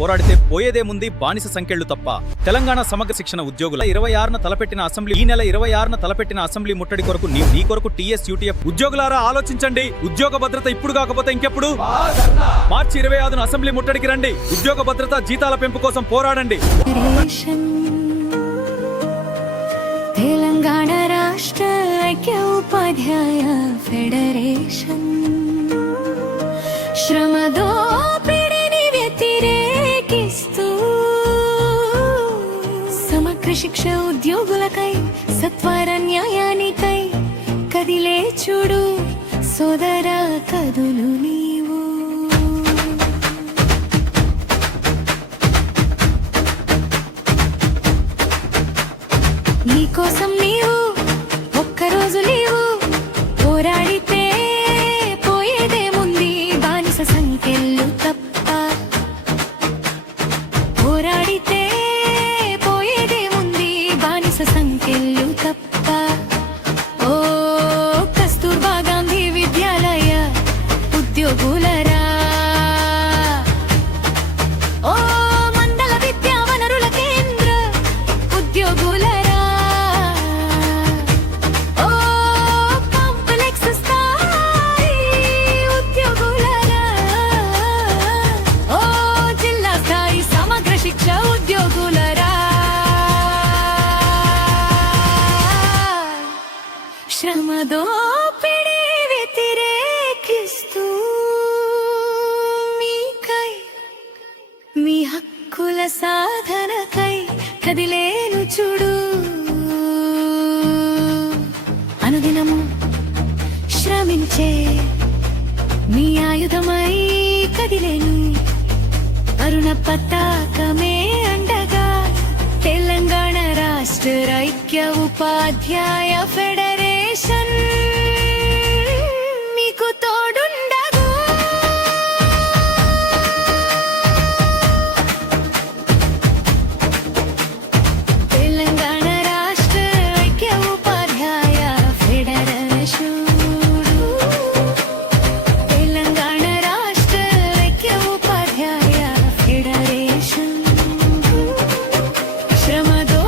పోరాడితే పోయేదేముంది బానిస సంఖ్యలు తప్ప. తెలంగాణ సమగ్ర శిక్షణ ఉద్యోగుల 26న తలపెట్టిన అసెంబ్లీ ఈ నెల 26న తలపెట్టిన అసెంబ్లీ ముట్టడి కొరకు నీ కొరకు TSUTF ఉద్యోగులారా ఆలోచించండి. ఉద్యోగ భద్రత ఇప్పుడు కాకపోతే ఇంకెప్పుడు? మార్చి 26న అసెంబ్లీ ముట్టడికి రండి. ఉద్యోగ భద్రత, జీతాల పెంపు కోసం పోరాడండి. తెలంగాణ రాష్ట్ర ఐక్య ఉపాధ్యాయ ఫెడరేషన్ శ్రమదో శిక్ష ఉద్యోగులకై సత్వర న్యాయానికై కదిలే చూడు సోదరా కదులు నీవు. నీకోసం నీవు ఒక్కరోజు లేవు పోరాడితే పోయేదేముంది బానిస సంఖ్యలు తప్ప. పోరాడితే సంఖ్యలు తప్ప. ఓ కస్తూర్బా గాంధీ విద్యాలయ ఉద్యోగులరా, ఓ మండల విద్యా వనరుల కేంద్ర ఉద్యోగులరా, ఓ కాంప్లెక్స్ స్థాయి ఉద్యోగులరా, ఓ జిల్లా స్థాయి సమగ్ర శిక్ష ఉద్యోగులరా. శ్రమదోపిడీ వ్యతిరేకిస్తూ మీకై మీ హక్కుల సాధనకై కదిలేను చూడు. అనుదినము శ్రమించే మీ ఆయుధమై కదిలేను అరుణ పతాకమే అండగా. తెలంగాణ రాష్ట్ర ఐక్య ఉపాధ్యాయ ఫెడరేషన్ మీకు తోడుండగు. తెలంగాణ రాష్ట్ర ఐక్య ఉపాధ్యాయ ఫెడరేషన్, తెలంగాణ రాష్ట్ర ఐక్య ఉపాధ్యాయ ఫెడరేషన్ శ్రమదో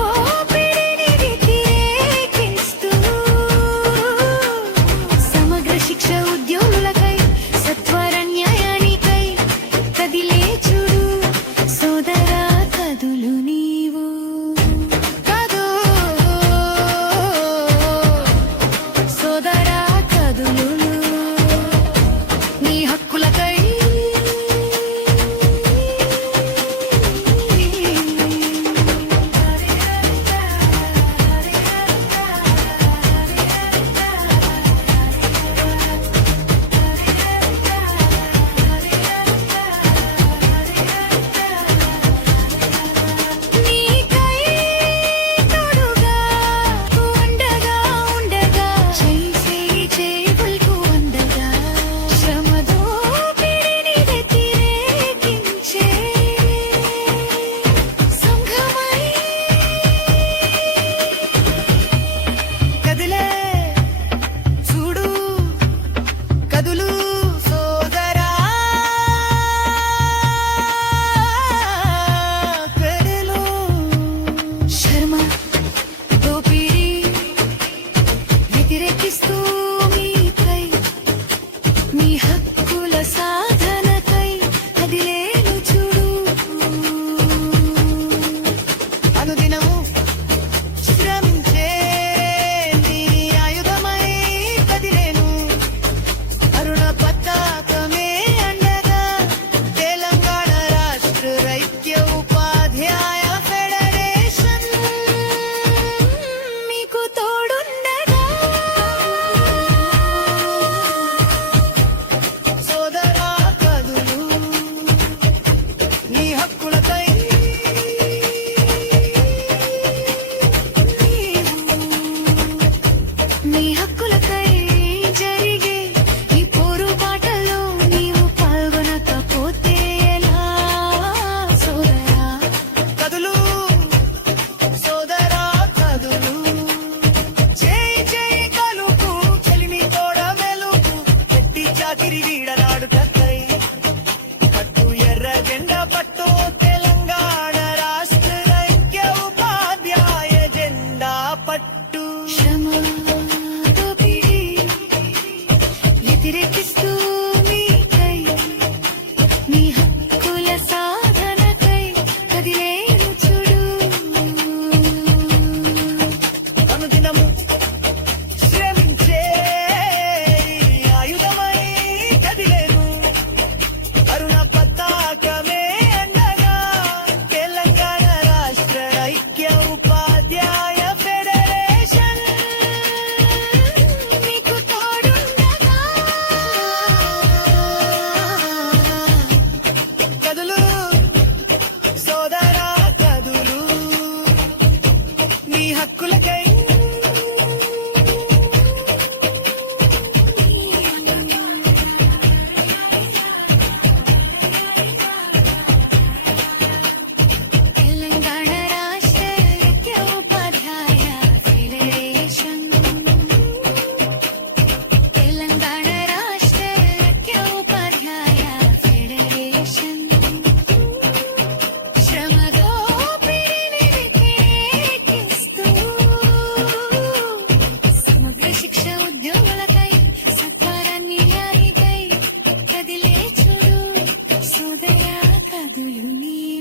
నీ